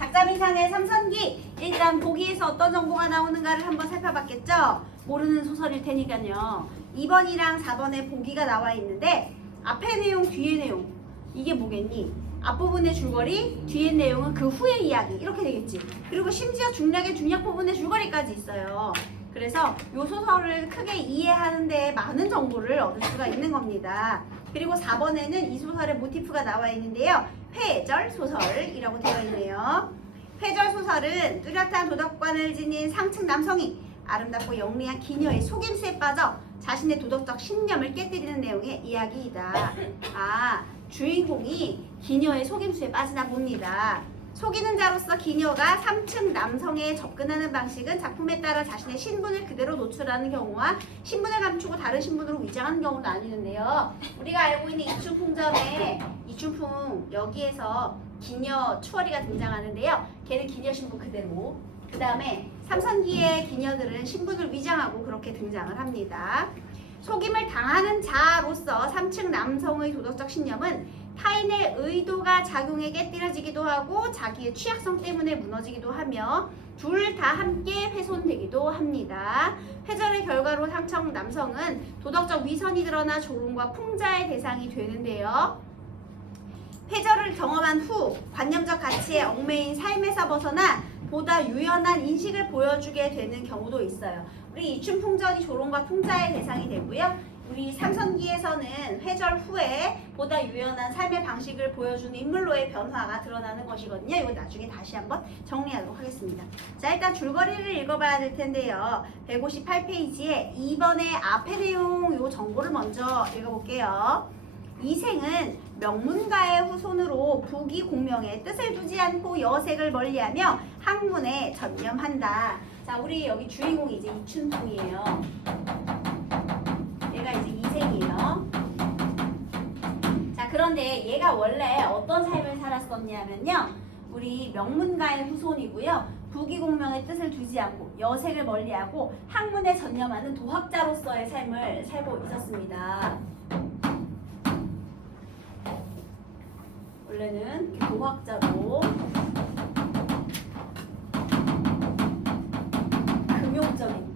작자미상의 삼선기. 일단 보기에서 어떤 정보가 나오는가를 한번 살펴봤겠죠? 모르는 소설일 테니까요. 2번이랑 4번에 보기가 나와 있는데 앞에 내용, 뒤에 내용. 이게 뭐겠니? 앞부분의 줄거리, 뒤에 내용은 그 후의 이야기. 이렇게 되겠지. 그리고 심지어 중략의 중략 부분의 줄거리까지 있어요. 그래서 이 소설을 크게 이해하는 데 많은 정보를 얻을 수가 있는 겁니다. 그리고 4번에는 이 소설의 모티프가 나와 있는데요. 회절 소설이라고 되어 있네요. 회절 소설은 뚜렷한 도덕관을 지닌 상층 남성이 아름답고 영리한 기녀의 속임수에 빠져 자신의 도덕적 신념을 깨뜨리는 내용의 이야기이다. 아, 주인공이 기녀의 속임수에 빠지나 봅니다. 속이는 자로서 기녀가 3층 남성에 접근하는 방식은 작품에 따라 자신의 신분을 그대로 노출하는 경우와 신분을 감추고 다른 신분으로 위장하는 경우도 나뉘는데요. 우리가 알고 있는 이춘풍전에 이춘풍 여기에서 기녀 추월이가 등장하는데요. 걔는 기녀 신분 그대로. 그 다음에 삼선기의 기녀들은 신분을 위장하고 그렇게 등장을 합니다. 속임을 당하는 자로서 3층 남성의 도덕적 신념은 타인의 의도가 작용해 깨뜨려지기도 하고 자기의 취약성 때문에 무너지기도 하며 둘 다 함께 훼손되기도 합니다. 회절의 결과로 상층 남성은 도덕적 위선이 드러나 조롱과 풍자의 대상이 되는데요. 회절을 경험한 후 관념적 가치에 얽매인 삶에서 벗어나 보다 유연한 인식을 보여주게 되는 경우도 있어요. 우리 이춘풍전이 조롱과 풍자의 대상이 되고요. 우리 삼선기에서는 회절 후에 보다 유연한 삶의 방식을 보여주는 인물로의 변화가 드러나는 것이거든요. 이거 나중에 다시 한번 정리하도록 하겠습니다. 자, 일단 줄거리를 읽어봐야 될 텐데요. 158페이지에 2번의 앞에 내용 요 정보를 먼저 읽어볼게요. 이생은 명문가의 후손으로 부귀 공명에 뜻을 두지 않고 여색을 멀리하며 학문에 전념한다. 자, 우리 여기 주인공이 이제 이춘풍이에요. 얘가 이제 이생이에요. 자, 그런데 얘가 원래 어떤 삶을 살았었냐면요. 우리 명문가의 후손이고요. 부귀공명의 뜻을 두지 않고 여색을 멀리하고 학문에 전념하는 도학자로서의 삶을 살고 있었습니다. 원래는 도학자로 금욕적인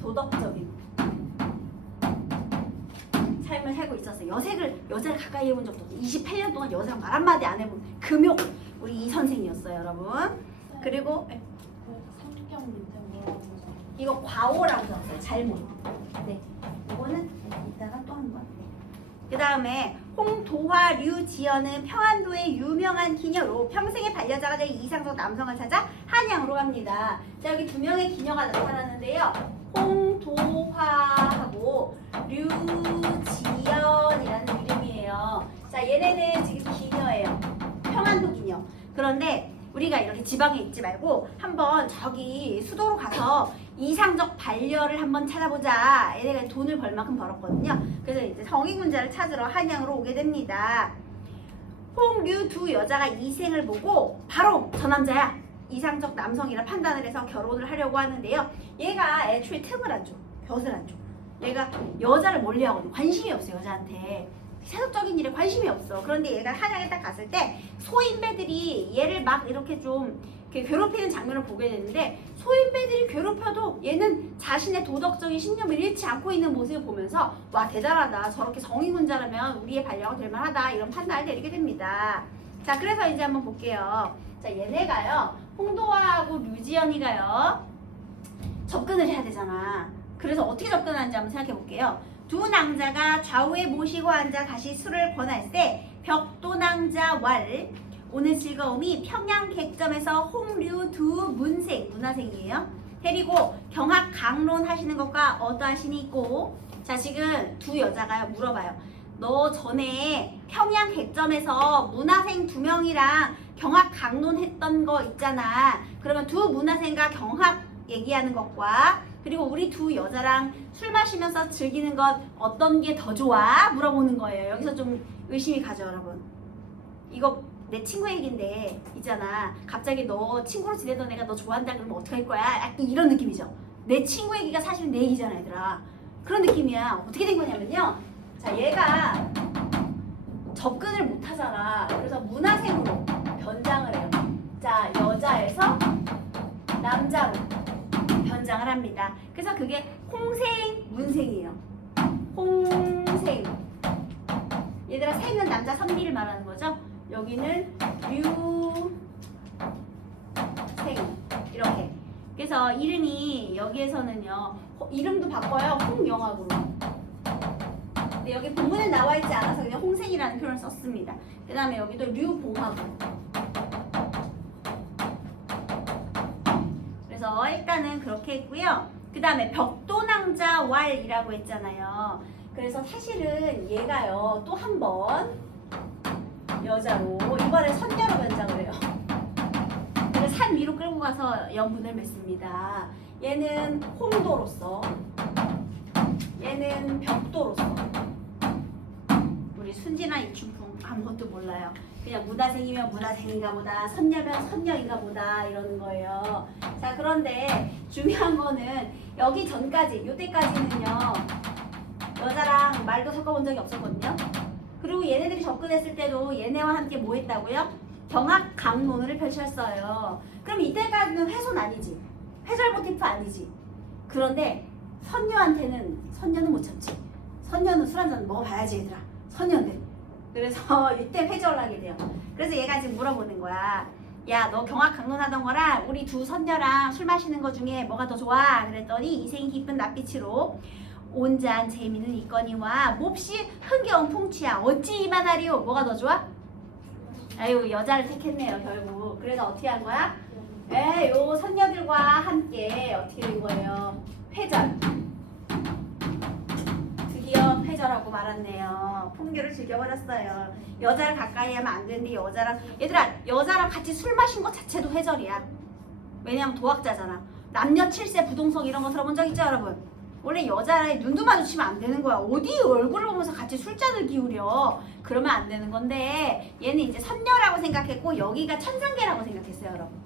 도덕적인 삶을 살고 있었어요. 여자를 가까이 해본 적도 없어요. 28년 동안 여자랑 말 한마디 안 해본 금욕 우리 이 선생이었어요, 여러분. 그리고 성경 밑에 뭐라고 적었어요? 이거 과오라고 적었어요. 잘못. 네, 이거는 이따가 또 한 번. 그 다음에 홍도화 류지연은 평안도의 유명한 기녀로 평생의 반려자가 될 이상적 남성을 찾아 한양으로 갑니다. 자, 여기 두 명의 기녀가 나타나는데요. 홍도화하고 류지연이라는 이름이에요. 자, 얘네는 지금 기녀예요. 평안도 기녀. 그런데 우리가 이렇게 지방에 있지 말고 한번 저기 수도로 가서 이상적 반려를 한번 찾아보자. 얘네가 돈을 벌 만큼 벌었거든요. 그래서 이제 성인군자를 찾으러 한양으로 오게 됩니다. 홍류 두 여자가 이생을 보고 바로 저 남자야. 이상적 남성이라 판단을 해서 결혼을 하려고 하는데요. 얘가 애초에 틈을 안 줘. 볕을 안 줘. 얘가 여자를 멀리하거든요. 관심이 없어요, 여자한테. 세속적인 일에 관심이 없어. 그런데 얘가 한양에 딱 갔을 때 소인배들이 얘를 막 이렇게 좀 괴롭히는 장면을 보게 되는데 소인배들이 괴롭혀도 얘는 자신의 도덕적인 신념을 잃지 않고 있는 모습을 보면서 와, 대단하다. 저렇게 성인군자라면 우리의 반려가 될 만하다. 이런 판단을 내리게 됩니다. 자, 그래서 이제 한번 볼게요. 자, 얘네가요. 홍도화하고 류지연이가요. 접근을 해야 되잖아. 그래서 어떻게 접근하는지 한번 생각해 볼게요. 두 낭자가 좌우에 모시고 앉아 다시 술을 권할 때 벽도낭자 왈 오늘 즐거움이 평양 객점에서 홍류 두 문화생이에요. 데리고 경학 강론 하시는 것과 어떠하시니고. 자, 지금 두 여자가 물어봐요. 너 전에 평양 객점에서 문화생 두 명이랑 경학 강론했던 거 있잖아. 그러면 두 문화생과 경학 얘기하는 것과 그리고 우리 두 여자랑 술 마시면서 즐기는 것 어떤 게 더 좋아? 물어보는 거예요. 여기서 좀 의심이 가죠, 여러분. 이거 내 친구 얘기인데 있잖아. 갑자기 너 친구로 지내던 애가 너 좋아한다 그러면 어떡할 거야? 약간 이런 느낌이죠. 내 친구 얘기가 사실은 내 얘기잖아, 얘들아. 그런 느낌이야. 어떻게 된 거냐면요. 자, 얘가 접근을 못 하잖아. 그래서 문화생으로 말합니다. 그래서 그게 홍생, 문생이에요. 홍생. 얘들아, 생은 남자 선비를 말하는 거죠. 여기는 류생 이렇게. 그래서 이름이 여기에서는요 이름도 바꿔요. 홍영학으로. 근데 여기 본문에 나와 있지 않아서 그냥 홍생이라는 표현을 썼습니다. 그 다음에 여기도 류봉학으로. 그래서 일단은 그렇게 했고요. 그 다음에 벽도낭자 왈이라고 했잖아요. 그래서 사실은 얘가요 또 한 번 여자로 이번에 선녀로 변장을 해요. 그래서 산 위로 끌고 가서 연분을 맺습니다. 얘는 홍도로서, 얘는 벽도로서. 우리 순진한 이춘풍 아무것도 몰라요. 그냥 문화생이면 문화생인가 보다, 선녀면 선녀인가 보다 이러는 거예요. 자, 그런데 중요한 거는 여기 전까지, 요때까지는요 여자랑 말도 섞어본 적이 없었거든요. 그리고 얘네들이 접근했을 때도 얘네와 함께 뭐 했다고요? 경악 강론을 펼쳤어요. 그럼 이때까지는 훼손 아니지, 회절 모티프 아니지. 그런데 선녀는 못 참지. 선녀는 술 한잔 먹어봐야지 얘들아. 선녀인데. 그래서 이때 회절을 하게 돼요. 그래서 얘가 지금 물어보는 거야. 야, 너 경악 강론하던 거랑 우리 두 선녀랑 술 마시는 거 중에 뭐가 더 좋아? 그랬더니 이생이 깊은 낯빛으로 온잔 재미는 있거니와 몹시 흥겨운 풍치야 어찌 이만하리요. 뭐가 더 좋아? 아유, 여자를 택했네요 결국. 그래서 어떻게 한 거야? 요 선녀들과 함께 어떻게 된 거예요? 회절. 드디어 회절하고 말았네요. 풍류를 즐겨버렸어요. 여자를 가까이 하면 안 되는데 얘들아 여자랑 같이 술 마신 것 자체도 회절이야. 왜냐면 도학자잖아. 남녀 7세 부동성 이런 거 들어본 적 있죠 여러분? 원래 여자랑 눈도 마주치면 안 되는 거야. 어디 얼굴을 보면서 같이 술잔을 기울여. 그러면 안 되는 건데 얘는 이제 선녀라고 생각했고 여기가 천상계라고 생각했어요 여러분.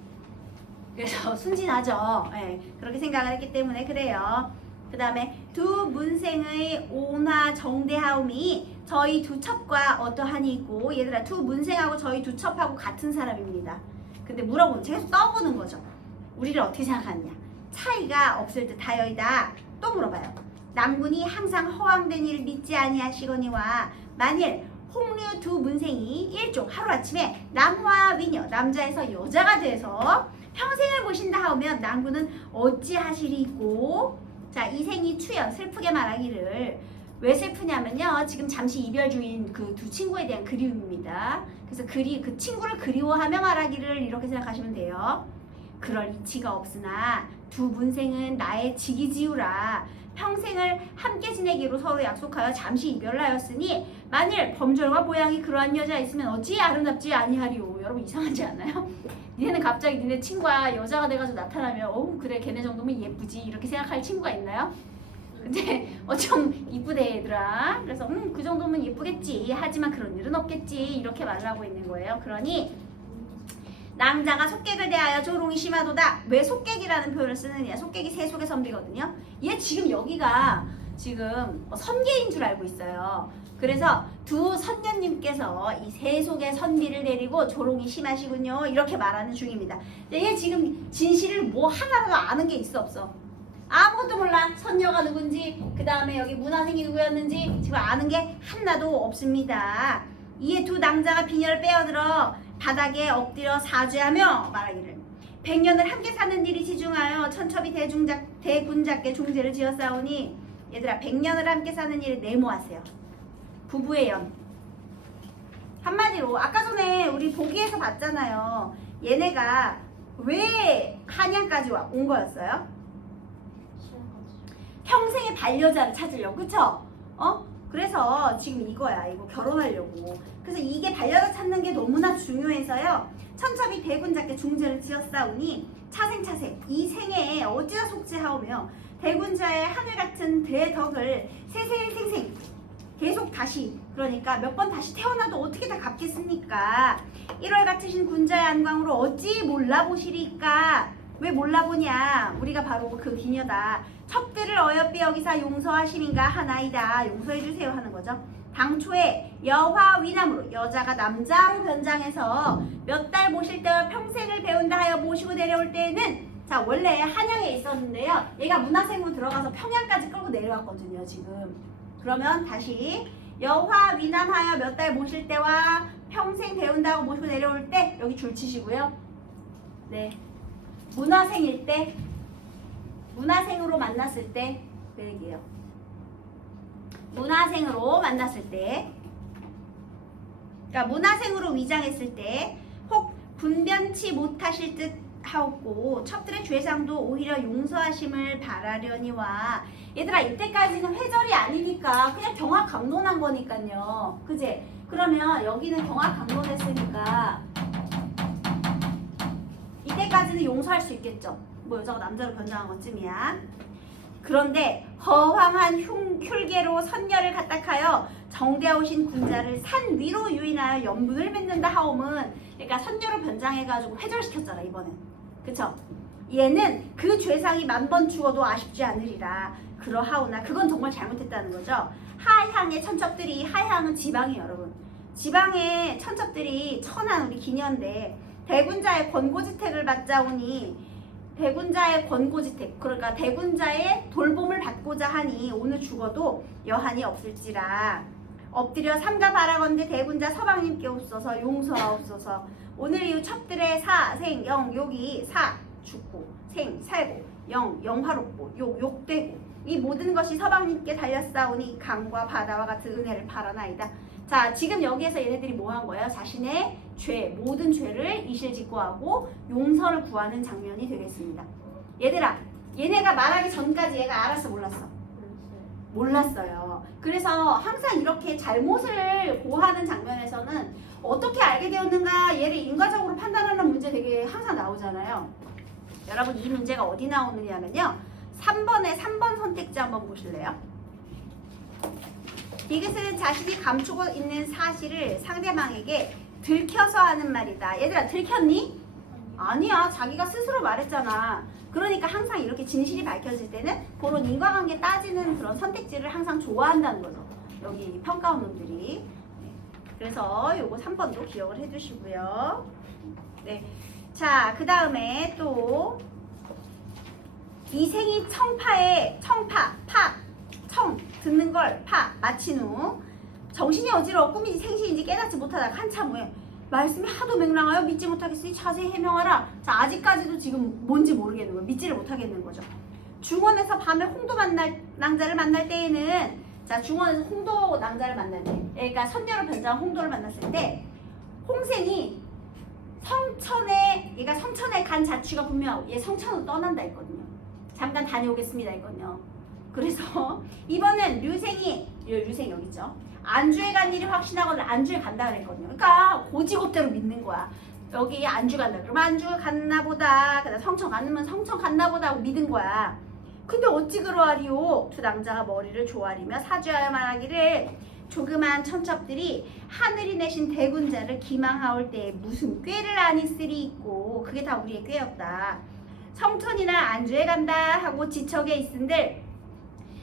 그래서 순진하죠. 네, 그렇게 생각을 했기 때문에 그래요. 그 다음에 두 문생의 온화 정대하움이 저희 두 첩과 어떠하니 있고. 얘들아, 두 문생하고 저희 두 첩하고 같은 사람입니다. 근데 물어보면 계속 떠보는 거죠. 우리를 어떻게 생각하느냐. 차이가 없을 듯하여이다. 또 물어봐요. 남군이 항상 허황된 일을 믿지 아니하시거니와 만일 홍류 두 문생이 일종 하루아침에 남화 위녀 남자에서 여자가 돼서 평생을 보신다 하면 남군은 어찌하시리고. 자, 이생이 추연 슬프게 말하기를. 왜 슬프냐면요 지금 잠시 이별 중인 그 두 친구에 대한 그리움입니다. 그래서 그 친구를 그리워하며 말하기를 이렇게 생각하시면 돼요. 그럴 이치가 없으나 두 문생은 나의 직이지우라. 평생을 함께 지내기로 서로 약속하여 잠시 이별을 하였으니 만일 범절과 모양이 그러한 여자 있으면 어찌 아름답지 아니하리오. 여러분 이상하지 않아요? 니네는 갑자기 니네 친구가 여자가 돼가지고 나타나면 어우 그래 걔네 정도면 예쁘지 이렇게 생각할 친구가 있나요? 근데 좀 이쁘대 얘들아. 그래서 그 정도면 예쁘겠지. 하지만 그런 일은 없겠지. 이렇게 말하고 있는 거예요. 그러니 낭자가 속객을 대하여 조롱이 심하도다. 왜 속객이라는 표현을 쓰느냐. 속객이 세속의 선비거든요. 얘 지금 여기가 지금 선계인 줄 알고 있어요. 그래서 두 선녀님께서 이 세속의 선비를 데리고 조롱이 심하시군요. 이렇게 말하는 중입니다. 얘 지금 진실을 뭐 하나라도 아는 게 있어 없어? 아무것도 몰라. 선녀가 누군지 그 다음에 여기 문화생이 누구였는지 지금 아는 게 하나도 없습니다. 이에 두 낭자가 비녀를 빼어들어 바닥에 엎드려 사죄하며 말하기를 100년을 함께 사는 일이 지중하여 천첩이 대군자께 중재를 지었사오니. 얘들아 100년을 함께 사는 일을 내모하세요. 부부의 연. 한마디로 아까 전에 우리 보기에서 봤잖아요. 얘네가 왜 한양까지 온 거였어요? 평생의 반려자를 찾으려고. 그쵸? 그래서 지금 이거야. 이거 결혼하려고. 그래서 이게 반려자 찾는 게 너무나 중요해서요. 천첩이 대군자께 중재를 지었사오니 차생차생 이 생애에 어찌나 속죄하오며 대군자의 하늘같은 대덕을 세세생생 계속 다시, 그러니까 몇 번 다시 태어나도 어떻게 다 갚겠습니까? 1월 같으신 군자의 안광으로 어찌 몰라보시리까? 왜 몰라보냐? 우리가 바로 그 기녀다. 첩들을 어여삐 여기사 용서하심인가 하나이다. 용서해주세요 하는 거죠. 당초에 여화 위남으로 여자가 남자로 변장해서 몇 달 모실 때와 평생을 배운다 하여 모시고 내려올 때에는 자, 원래 한양에 있었는데요. 얘가 문화생으로 들어가서 평양까지 끌고 내려왔거든요, 지금. 그러면 다시 여화 위남하여 몇 달 모실 때와 평생 배운다고 모시고 내려올 때 여기 줄 치시고요. 네. 문화생일 때, 문화생으로 만났을 때 그 얘기예요. 문화생으로 만났을 때, 그러니까 문화생으로 위장했을 때, 혹 분변치 못하실 듯 하옵고 첩들의 죄상도 오히려 용서하심을 바라려니와. 얘들아, 이때까지는 회절이 아니니까 그냥 경악 강론한 거니까요. 그지? 그러면 여기는 경악 강론했으니까 이때까지는 용서할 수 있겠죠. 뭐 여자가 남자로 변장한 것쯤이야. 그런데 허황한 흉계로 선녀를 갖닥하여 정대하오신 군자를 산 위로 유인하여 연분을 맺는다 하옴은, 그러니까 선녀로 변장해가지고 회절시켰잖아 이번엔. 그쵸? 얘는 그 죄상이 만번 죽어도 아쉽지 않으리라. 그러하오나 그건 정말 잘못했다는 거죠. 하향의 천첩들이, 하향은 지방이에요 여러분. 지방의 천첩들이 천한 우리 기년대 대군자의 권고지택을 받자오니, 대군자의 권고지택, 그러니까 대군자의 돌봄을 받고자 하니 오늘 죽어도 여한이 없을지라. 엎드려 삼가 바라건대 대군자 서방님께 없어서 용서하옵소서. 오늘 이후 첩들의 사, 생, 영, 욕이 사, 죽고, 생, 살고, 영, 영화롭고, 욕, 욕되고, 이 모든 것이 서방님께 달렸사오니 강과 바다와 같은 은혜를 바라나이다. 자, 지금 여기에서 얘네들이 뭐 한 거예요? 자신의 죄, 모든 죄를 이실직고하고 용서를 구하는 장면이 되겠습니다. 얘들아, 얘네가 말하기 전까지 얘가 알았어, 몰랐어? 몰랐어요. 그래서 항상 이렇게 잘못을 고하는 장면에서는 어떻게 알게 되었는가, 얘를 인과적으로 판단하는 문제 되게 항상 나오잖아요. 여러분, 이 문제가 어디 나오느냐면요, 3번의 3번 선택지 한번 보실래요? 이것은 자신이 감추고 있는 사실을 상대방에게 들켜서 하는 말이다. 얘들아, 들켰니? 아니야, 자기가 스스로 말했잖아. 그러니까 항상 이렇게 진실이 밝혀질 때는 그런 인과관계 따지는 그런 선택지를 항상 좋아한다는 거죠, 여기 평가원 놈들이. 네. 그래서 요거 3번도 기억을 해두시고요. 네. 자, 그 다음에 또 이생이 청파에, 청파, 파, 청, 듣는 걸 파, 마친 후 정신이 어지러워 꿈인지 생시인지 깨닫지 못하다가 한참 후에 말씀이 하도 맹랑하여 믿지 못하겠으니 자세히 해명하라. 자, 아직까지도 지금 뭔지 모르겠는 거예요. 믿지를 못하겠는 거죠. 중원에서 밤에 홍도 낭자를 만날 때에는, 자, 중원에서 홍도 낭자를 만날 때, 그러니까 선녀로 변장한 홍도를 만났을 때 홍생이 성천에, 얘가 성천에 간 자취가 분명 얘 성천으로 떠난다 했거든요. 잠깐 다녀오겠습니다 했거든요. 그래서 이번엔 류생이 여기 있죠. 안주에 간 일이 확신하거든. 안주에 간다 그랬거든요. 그러니까 고지고대로 믿는 거야. 여기 안주 간다. 그러면 안주 갔나 보다. 그다음 성천 갔으면 성천 갔나 보다 하고 믿은 거야. 근데 어찌 그러하리요? 두 낭자가 머리를 조아리며 사죄하여 말하기를, 조그만 천첩들이 하늘이 내신 대군자를 기망하올 때에 무슨 꾀를 안 있으리 있고, 그게 다 우리의 꾀였다. 성천이나 안주에 간다 하고 지척에 있은들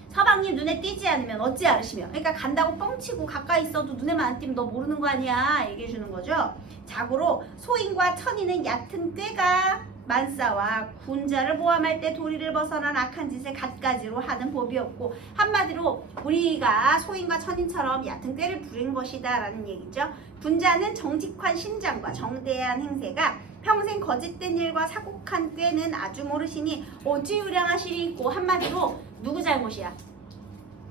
서방님 눈에 띄지 않으면 어찌 알으시며, 그러니까 간다고 뻥치고 가까이 있어도 눈에만 안 띄면 너 모르는 거 아니야, 얘기해 주는 거죠. 자고로 소인과 천인은 얕은 꾀가 만사와 군자를 모함할 때 도리를 벗어난 악한 짓을 갖가지로 하는 법이었고, 한마디로 우리가 소인과 천인처럼 얕은 꾀를 부린 것이다 라는 얘기죠. 군자는 정직한 심장과 정대한 행세가 평생 거짓된 일과 사곡한 꾀는 아주 모르시니 어찌 유량하시리 있고, 한마디로 누구 잘못이야?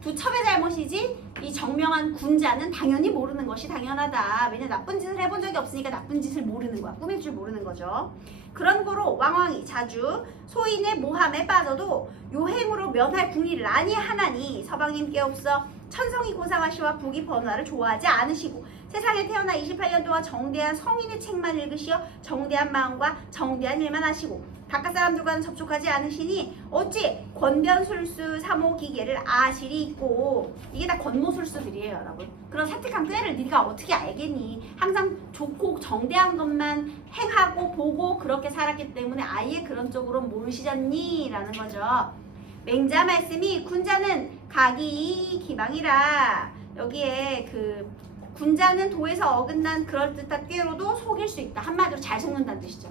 두 첩의 잘못이지, 이 정명한 군자는 당연히 모르는 것이 당연하다. 왜냐면 나쁜 짓을 해본 적이 없으니까 나쁜 짓을 모르는 거야. 꾸밀 줄 모르는 거죠. 그런 거로 왕왕이 자주 소인의 모함에 빠져도 요행으로 면할 궁리를 아니하나니 서방님께 없어 천성이 고상하시와 북이 번화를 좋아하지 않으시고 세상에 태어나 28년 동안 정대한 성인의 책만 읽으시어 정대한 마음과 정대한 일만 하시고 바깥 사람들과는 접촉하지 않으시니 어찌 권변술수 사모기계를 아실이 있고, 이게 다 권모술수들이에요 여러분. 그런 사특한 꾀를 네가 어떻게 알겠니? 항상 좋고 정대한 것만 행하고 보고 그렇게 살았기 때문에 아예 그런 쪽으로 모르시잖니? 라는 거죠. 맹자 말씀이 군자는 각이 기방이라, 여기에 그 군자는 도에서 어긋난 그럴듯한 꾀로도 속일 수 있다. 한마디로 잘 속는다는 뜻이죠.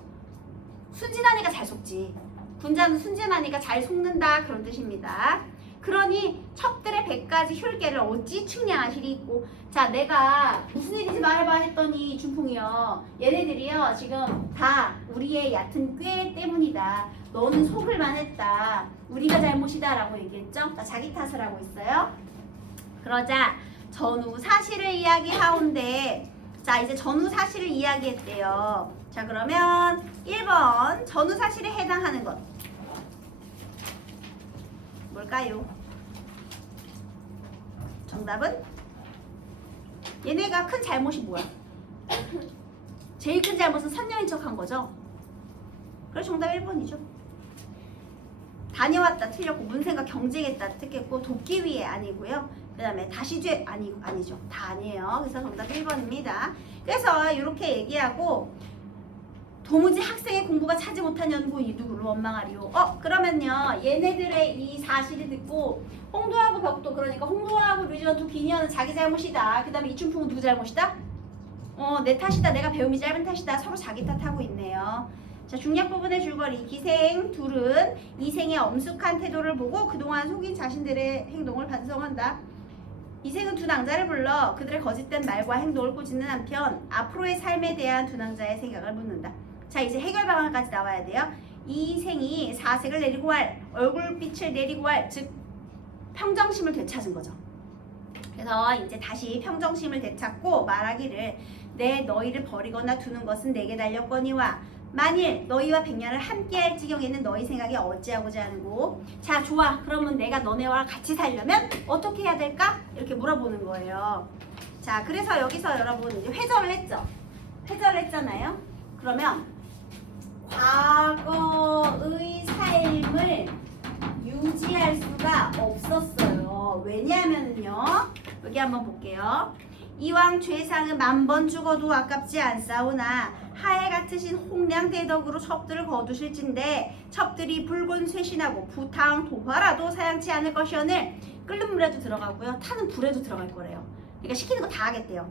순진한 애가 잘 속지. 분자는 순진하니까 잘 속는다 그런 뜻입니다. 그러니 첩들의 100가지 혈계를 어찌 측량하시리있고. 자, 내가 무슨 일인지 말해봐 했더니 준풍이요, 얘네들이요 지금 다 우리의 얕은 꾀 때문이다. 너는 속을만 했다. 우리가 잘못이다 라고 얘기했죠. 자, 자기 탓을 하고 있어요. 그러자 전후 사실을 이야기하온데, 자 이제 전후 사실을 이야기했대요. 자 그러면 1번 전후 사실에 해당하는 것 뭘까요? 정답은 얘네가 큰 잘못이 뭐야? 제일 큰 잘못은 선녀인 척한 거죠. 그래서 정답 1번이죠. 다녀왔다 틀렸고, 문생과 경쟁했다 틀렸고, 돕기 위해 아니고요. 그 다음에 다시죄 아니죠. 다 아니에요. 그래서 정답 1번입니다. 그래서 이렇게 얘기하고, 도무지 학생의 공부가 차지 못한 연구 이 누구를 원망하리요. 그러면요 얘네들의 이 사실을 듣고 홍도하고 벽도, 그러니까 홍도하고 류지원 기니언은 자기 잘못이다. 그 다음에 이춘풍은 누구 잘못이다? 내 탓이다. 내가 배움이 짧은 탓이다. 서로 자기 탓하고 있네요. 자, 중략 부분의 줄거리. 기생 둘은 이생의 엄숙한 태도를 보고 그동안 속인 자신들의 행동을 반성한다. 이생은 두 낭자를 불러 그들의 거짓된 말과 행동을 꾸짖는 한편 앞으로의 삶에 대한 두 낭자의 생각을 묻는다. 자, 이제 해결 방안까지 나와야 돼요. 이생이 사색을 내리고 할, 얼굴빛을 내리고 할, 즉 평정심을 되찾은 거죠. 그래서 이제 다시 평정심을 되찾고 말하기를, 내 너희를 버리거나 두는 것은 내게 달렸거니와 만일 너희와 백년을 함께할 지경에는 너희 생각이 어찌하고자 하는고. 자, 좋아. 그러면 내가 너네와 같이 살려면 어떻게 해야 될까? 이렇게 물어보는 거예요. 자, 그래서 여기서 여러분 이제 회절을 했죠. 회절을 했잖아요. 그러면 과거의 삶을 유지할 수가 없었어요. 왜냐하면요, 여기 한번 볼게요. 이왕 죄상은 10,000번 죽어도 아깝지 않사오나 하해 같으신 홍량대덕으로 첩들을 거두실진데 첩들이 붉은 쇄신하고 부탕 도화라도 사양치 않을 것이오늘 끓는 물에도 들어가고요, 타는 불에도 들어갈 거래요. 그러니까 시키는 거 다 하겠대요.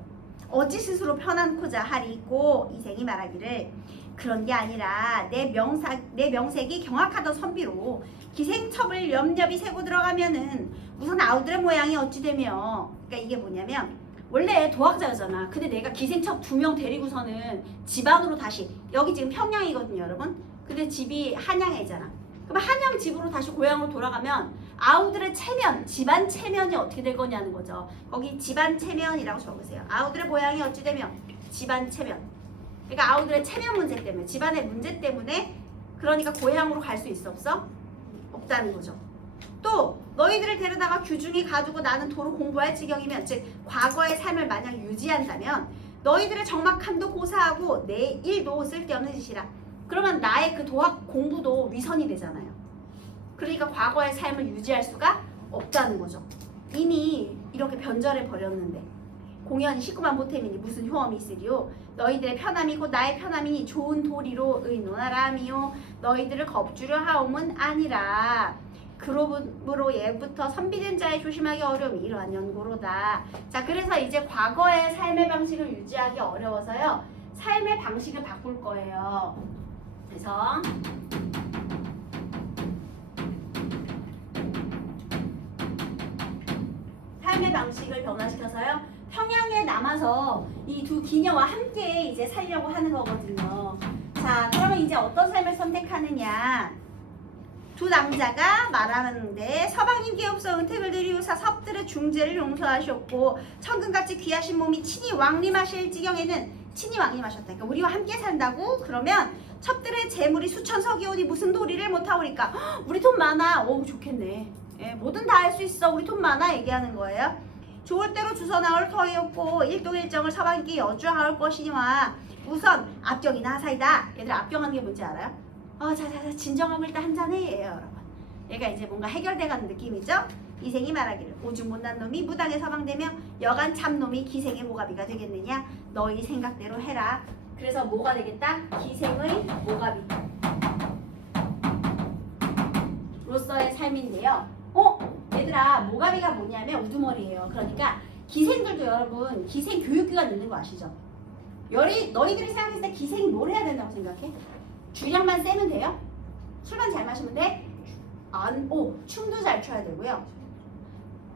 어찌 스스로 편안코자 하리있고. 이생이 말하기를, 그런 게 아니라 내 명색이 경악하던 선비로 기생첩을 염렵이 세고 들어가면은 우선 아우들의 모양이 어찌 되며. 그러니까 이게 뭐냐면, 원래 도학자였잖아. 근데 내가 기생첩 2명 데리고서는 집안으로 다시, 여기 지금 평양이거든요 여러분. 근데 집이 한양이잖아. 그럼 한양 집으로 다시 고향으로 돌아가면 아우들의 체면, 집안 체면이 어떻게 될 거냐는 거죠. 거기 집안 체면이라고 적으세요. 아우들의 모양이 어찌 되며 집안 체면. 그러니까 아우들의 체면 문제 때문에, 집안의 문제 때문에, 그러니까 고향으로 갈 수 있어 없어? 없다는 거죠. 또 너희들을 데려다가 규중이 가두고 나는 도로 공부할 지경이면, 즉 과거의 삶을 만약 유지한다면 너희들의 적막함도 고사하고 내 일도 쓸데없는 짓이라. 그러면 나의 그 도학 공부도 위선이 되잖아요. 그러니까 과거의 삶을 유지할 수가 없다는 거죠. 이미 이렇게 변절해 버렸는데 공연이 19만 보탬이니 무슨 효험이 있으리요. 너희들의 편함이 곧 나의 편함이니 좋은 도리로 의논하라 하미요. 너희들을 겁주려 하옴은 아니라 그러므로 예부터 선비된 자의 조심하기 어려움이 이러한 연고로다. 자, 그래서 이제 과거의 삶의 방식을 유지하기 어려워서요, 삶의 방식을 바꿀 거예요. 그래서 삶의 방식을 변화시켜서요, 평양에 남아서 이 두 기녀와 함께 이제 살려고 하는 거거든요. 자, 그러면 이제 어떤 삶을 선택하느냐. 두 낭자가 말하는데, 서방님께 없어 은택을 드리우사 섭들의 중죄를 용서하셨고 천금같이 귀하신 몸이 친히 왕림하실 지경에는, 친히 왕림하셨다. 그러니까 우리와 함께 산다고? 그러면 첩들의 재물이 수천 석이오니 무슨 도리를 못하오리까. 우리 돈 많아. 오, 좋겠네. 예, 뭐든 다 할 수 있어. 우리 돈 많아. 얘기하는 거예요. 좋을 대로 주서 나올 터이었고 일동일정을 서방님께 여주하올 것이니와 우선 압경이나 하사이다. 얘들 압경하는 게 뭔지 알아요? 자, 진정하고 일단 한잔해, 여러분. 얘가 이제 뭔가 해결돼가는 느낌이죠? 이생이 말하기를, 오죽 못난 놈이 무당에 서방되며 여간 참놈이 기생의 모가비가 되겠느냐. 너희 생각대로 해라. 그래서 뭐가 되겠다? 기생의 모가비 로서의 삶인데요. 얘들아, 모가비가 뭐냐면 우두머리예요. 그러니까 기생들도 여러분 기생 교육기관 있는 거 아시죠? 너희들이 생각했을 때 기생이 뭘 해야 된다고 생각해? 주량만 세면 돼요? 술만 잘 마시면 돼? 춤도 잘 춰야 되고요.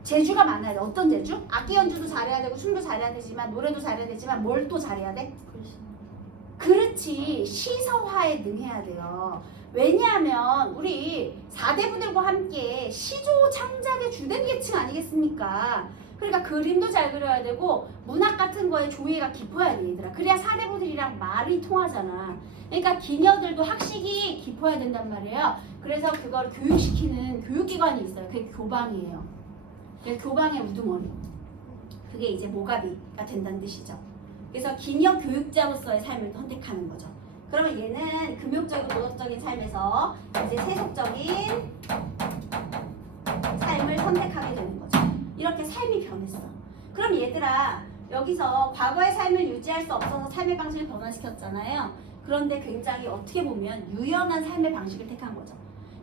재주가 많아야 돼. 어떤 재주? 악기 연주도 잘해야 되고 춤도 잘해야 되지만 노래도 잘해야 되지만 뭘 또 잘해야 돼? 그렇지. 시서화에 능해야 돼요. 왜냐하면 우리 4대 부들과 함께 시조 창작의 주된 계층 아니겠습니까? 그러니까 그림도 잘 그려야 되고 문학 같은 거에 조예가 깊어야 돼 얘들아. 그래야 4대 부들이랑 말이 통하잖아. 그러니까 기녀들도 학식이 깊어야 된단 말이에요. 그래서 그걸 교육시키는 교육기관이 있어요. 그게 교방이에요. 그게 교방의 우두머리. 그게 이제 모가비가 된다는 뜻이죠. 그래서 기녀 교육자로서의 삶을 선택하는 거죠. 그러면 얘는 금욕적이고 도덕적인 삶에서 이제 세속적인 삶을 선택하게 되는 거죠. 이렇게 삶이 변했어. 그럼 얘들아 여기서 과거의 삶을 유지할 수 없어서 삶의 방식을 변화시켰잖아요. 그런데 굉장히 어떻게 보면 유연한 삶의 방식을 택한 거죠.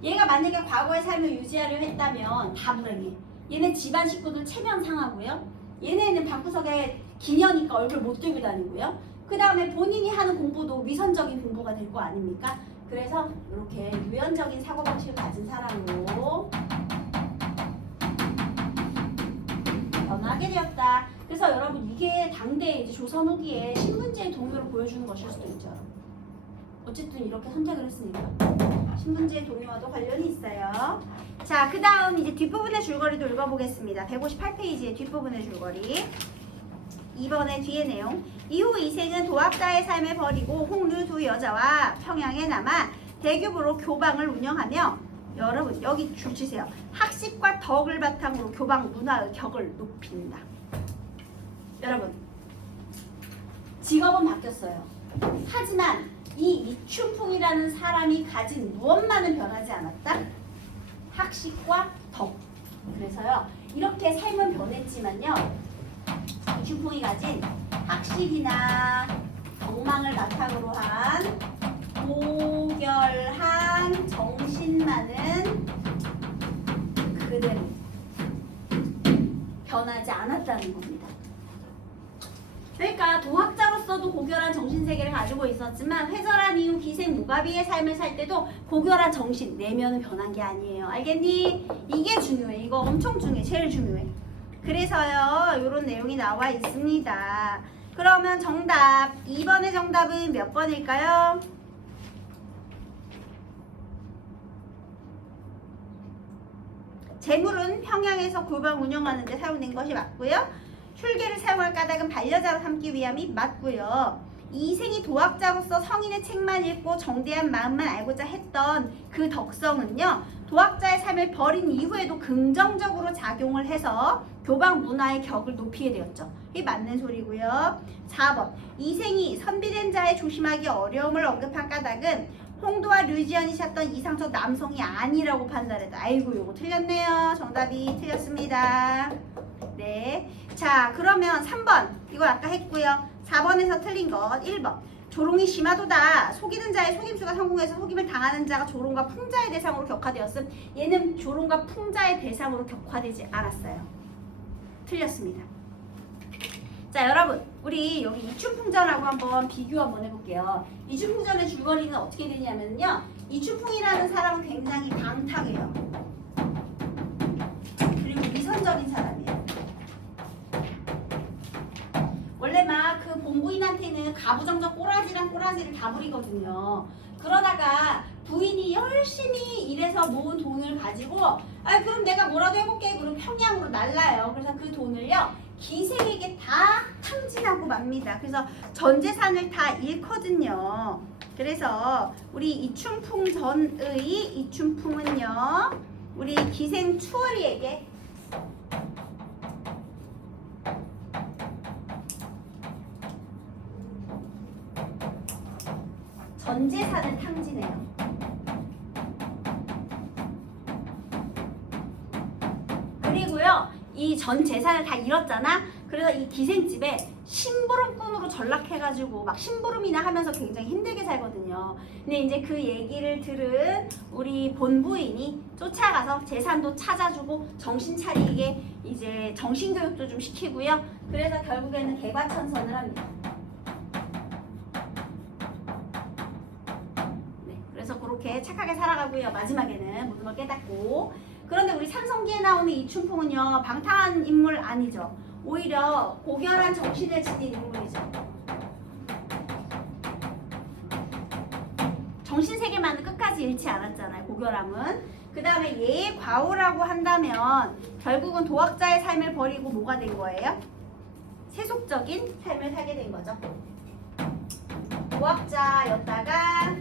얘가 만약에 과거의 삶을 유지하려 했다면 다 불행해. 얘는 집안 식구들 체면 상하고요. 얘네는 방구석에 기녀니까 얼굴 못 들고 다니고요. 그 다음에 본인이 하는 공부도 위선적인 공부가 될 거 아닙니까? 그래서 이렇게 유연적인 사고방식을 가진 사람으로 변하게 되었다. 그래서 여러분 이게 당대 이제 조선 후기에 신분제의 동요를 보여주는 것일 수도 있죠. 어쨌든 이렇게 선택을 했으니까 신분제의 동요와도 관련이 있어요. 자, 그 다음 이제 뒷부분의 줄거리도 읽어보겠습니다. 158페이지의 뒷부분의 줄거리. 2번의 뒤의 내용. 이후 이생은 도학자의 삶을 버리고 홍류 두 여자와 평양에 남아 대규모로 교방을 운영하며 여러분 여기 줄 치세요. 학식과 덕을 바탕으로 교방 문화의 격을 높인다. 여러분 직업은 바뀌었어요. 하지만 이 이춘풍이라는 사람이 가진 무엇만은 변하지 않았다? 학식과 덕. 그래서요 이렇게 삶은 변했지만요 이춘풍이 가진 학식이나 덕망을 바탕으로 한 고결한 정신만은 그대로 변하지 않았다는 겁니다. 그러니까 도학자로서도 고결한 정신세계를 가지고 있었지만 회절한 이후 기생 무가비의 삶을 살 때도 고결한 정신, 내면은 변한 게 아니에요. 알겠니? 이게 중요해. 이거 엄청 중요해. 제일 중요해. 그래서요 이런 내용이 나와 있습니다. 그러면 정답 2번의 정답은 몇 번일까요? 재물은 평양에서 골방 운영하는 데 사용된 것이 맞고요. 흉계를 사용할 까닭은 반려자로 삼기 위함이 맞고요. 이생이 도학자로서 성인의 책만 읽고 정대한 마음만 알고자 했던 그 덕성은요. 도학자의 삶을 버린 이후에도 긍정적으로 작용을 해서 교방 문화의 격을 높이게 되었죠. 이게 맞는 소리고요. 4번 이생이 선비된 자의 조심하기 어려움을 언급한 까닭은 홍도와 류지연이 찾던 이상적 남성이 아니라고 판단했다. 아이고 요거 틀렸네요. 정답이 틀렸습니다. 네. 자 그러면 3번 이거 아까 했고요. 4번에서 틀린 것 1번 조롱이 심하도다. 속이는 자의 속임수가 성공해서 속임을 당하는 자가 조롱과 풍자의 대상으로 격화되었음. 얘는 조롱과 풍자의 대상으로 격화되지 않았어요. 틀렸습니다. 자 여러분 우리 여기 이춘풍전하고 한번 비교 한번 해볼게요. 이춘풍전의 줄거리는 어떻게 되냐면요. 이춘풍이라는 사람은 굉장히 방탕해요. 그리고 위선적인 사람이에요. 원래 막 그 본부인한테는 가부장적 꼬라지를 다 부리거든요. 그러다가 부인이 열심히 일해서 모은 돈을 가지고 그럼 내가 뭐라도 해볼게. 그럼 평양으로 날라요. 그래서 그 돈을요. 기생에게 다 탕진하고 맙니다. 그래서 전 재산을 다 잃거든요. 그래서 우리 이춘풍 전의 이춘풍은요. 우리 기생 추월이에게 전 재산을 탕진해요. 그리고요. 이 전 재산을 다 잃었잖아. 그래서 이 기생집에 심부름꾼으로 전락해가지고 막 심부름이나 하면서 굉장히 힘들게 살거든요. 근데 이제 그 얘기를 들은 우리 본부인이 쫓아가서 재산도 찾아주고 정신 차리게 이제 정신교육도 좀 시키고요. 그래서 결국에는 개과천선을 합니다. 네, 그래서 그렇게 이렇게 착하게 살아가고요. 마지막에는 모든 걸 깨닫고. 그런데 우리 삼성기에 나오는 이춘풍은요, 방탕한 인물 아니죠. 오히려 고결한 정신을 지닌 인물이죠. 정신세계만은 끝까지 잃지 않았잖아요. 고결함은. 그 다음에 얘의 과오라고 한다면 결국은 도학자의 삶을 버리고 뭐가 된 거예요? 세속적인 삶을 살게 된 거죠. 도학자였다가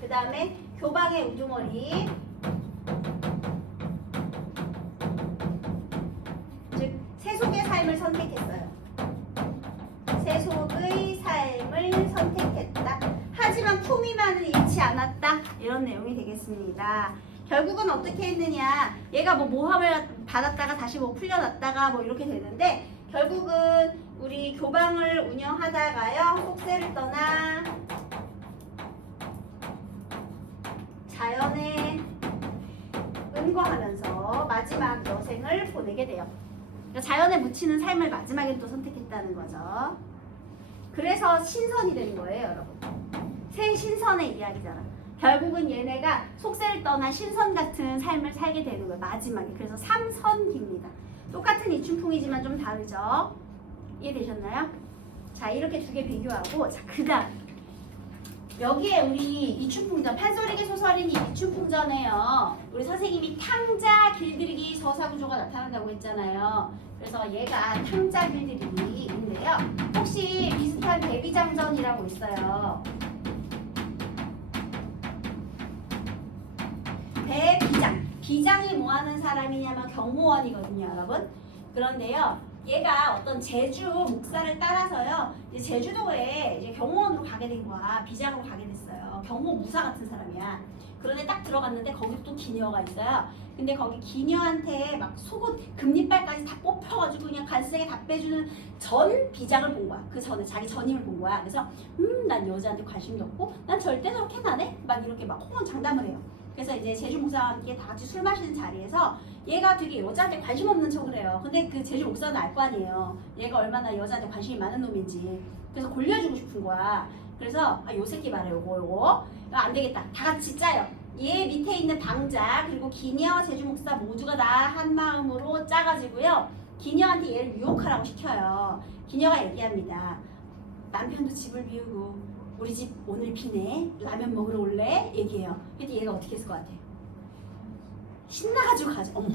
그 다음에 교방의 우두머리, 즉 세속의 삶을 선택했어요. 세속의 삶을 선택했다. 하지만 품위만은 잃지 않았다. 이런 내용이 되겠습니다. 결국은 어떻게 했느냐, 얘가 뭐 모함을 받았다가 다시 뭐 풀려났다가 뭐 이렇게 되는데, 결국은 우리 교방을 운영하다가요, 속세를 떠나 자연에 은거하면서 마지막 여생을 보내게 돼요. 그러니까 자연에 묻히는 삶을 마지막에 또 선택했다는 거죠. 그래서 신선이 되는 거예요, 여러분. 새 신선의 이야기잖아. 결국은 얘네가 속세를 떠나 신선 같은 삶을 살게 되는 거예요, 마지막에. 그래서 삼선기입니다. 똑같은 이춘풍이지만 좀 다르죠. 이해되셨나요? 자, 이렇게 두 개 비교하고, 자, 그 다음 여기에 우리 이춘풍전, 판소리기 소설인 이춘풍전에요, 우리 선생님이 탕자 길들이기 서사구조가 나타난다고 했잖아요. 그래서 얘가 탕자 길들이기인데요. 혹시 비슷한 대비장전이라고 있어요. 대비장. 비장이 뭐 하는 사람이냐면 경호원이거든요, 여러분. 그런데요, 얘가 어떤 제주 목사를 따라서요, 이제 제주도에 이제 경호원으로 가게 된 거야. 비장으로 가게 됐어요. 경호 무사 같은 사람이야. 그런데 딱 들어갔는데 거기 또 기녀가 있어요. 근데 거기 기녀한테 막 속옷 금리빨까지 다 뽑혀가지고 그냥 간쓰게 다 빼주는 전 비장을 본 거야. 그 전에 자기 전임을 본 거야. 그래서 난 여자한테 관심이 없고 난 절대 저렇게 안 해. 막 이렇게 막 호언장담을 해요. 그래서 이제 제주 목사와 함께 다 같이 술 마시는 자리에서 얘가 되게 여자한테 관심 없는 척을 해요. 근데 그 제주 목사는 알 거 아니에요. 얘가 얼마나 여자한테 관심이 많은 놈인지. 그래서 골려주고 싶은 거야. 그래서 요 새끼 말해, 요거 안 되겠다. 다 같이 짜요. 얘 밑에 있는 방자 그리고 기녀, 제주 목사 모두가 다 한 마음으로 짜가지고요, 기녀한테 얘를 유혹하라고 시켜요. 기녀가 얘기합니다. 남편도 집을 비우고 우리 집 오늘 비네, 라면 먹으러 올래? 얘기해요. 근데 얘가 어떻게 했을 것 같아요? 신나가지고 가죠. 어머,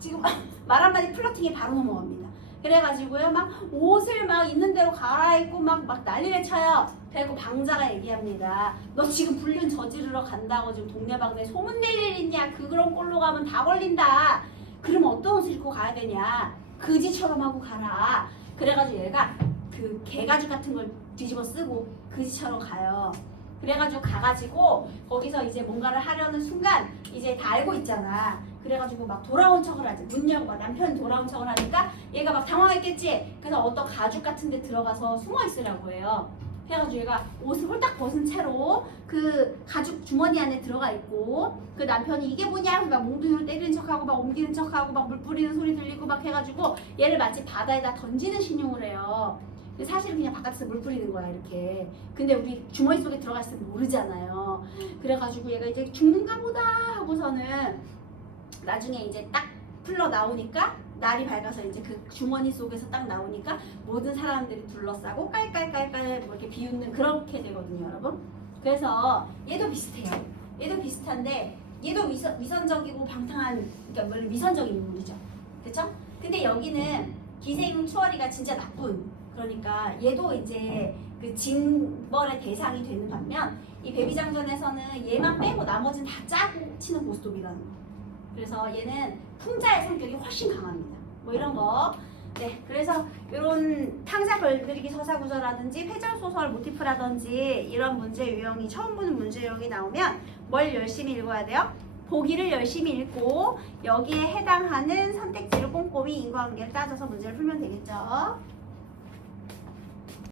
지금 말 한마디 플러팅에 바로 넘어갑니다. 그래가지고요, 막 옷을 막 있는 대로 갈아입고 막 난리를 쳐요. 그리고 방자가 얘기합니다. 너 지금 불륜 저지르러 간다고 지금 동네방네 소문낼 일 있냐? 그런 꼴로 가면 다 걸린다. 그러면 어떤 옷을 입고 가야 되냐? 그지처럼 하고 가라. 그래가지고 얘가 그 개가죽 같은 걸 뒤집어 쓰고 그지처럼 가요. 그래가지고 가가지고 거기서 이제 뭔가를 하려는 순간 이제 다 알고 있잖아. 그래가지고 막 돌아온 척을 하지. 문 열고 막 남편이 돌아온 척을 하니까 얘가 막 당황했겠지. 그래서 어떤 가죽 같은 데 들어가서 숨어 있으라고 해요. 그래가지고 얘가 옷을 홀딱 벗은 채로 그 가죽 주머니 안에 들어가 있고, 그 남편이 이게 뭐냐 하고 막 몽둥이로 때리는 척하고 막 옮기는 척하고 막 물 뿌리는 소리 들리고 막 해가지고 얘를 마치 바다에다 던지는 신용을 해요. 근데 사실은 그냥 바깥에서 물 뿌리는 거야, 이렇게. 근데 우리 주머니 속에 들어가 있으면 모르잖아요. 그래가지고 얘가 이제 죽는가 보다 하고서는 나중에 이제 딱 풀러 나오니까, 날이 밝아서 이제 그 주머니 속에서 딱 나오니까 모든 사람들이 둘러싸고 깔깔깔깔 뭐 이렇게 비웃는, 그렇게 되거든요, 여러분. 그래서 얘도 비슷해요. 얘도 비슷한데 얘도 위선적이고 방탕한, 그러니까 위선적인 인물이죠. 그렇죠? 근데 여기는 기생 추월이가 진짜 나쁜, 그러니까 얘도 이제 그 징벌의 대상이 되는 반면, 이 베비장전에서는 얘만 빼고 나머지는 다 짜고 치는 고스톱이라는 거. 그래서 얘는 풍자의 성격이 훨씬 강합니다. 뭐 이런 거. 네, 그래서 이런 탕자 걸들이기 서사구조라든지 회전소설 모티프라든지 이런 문제 유형이, 처음 보는 문제 유형이 나오면 뭘 열심히 읽어야 돼요? 보기를 열심히 읽고 여기에 해당하는 선택지를 꼼꼼히 인과관계를 따져서 문제를 풀면 되겠죠.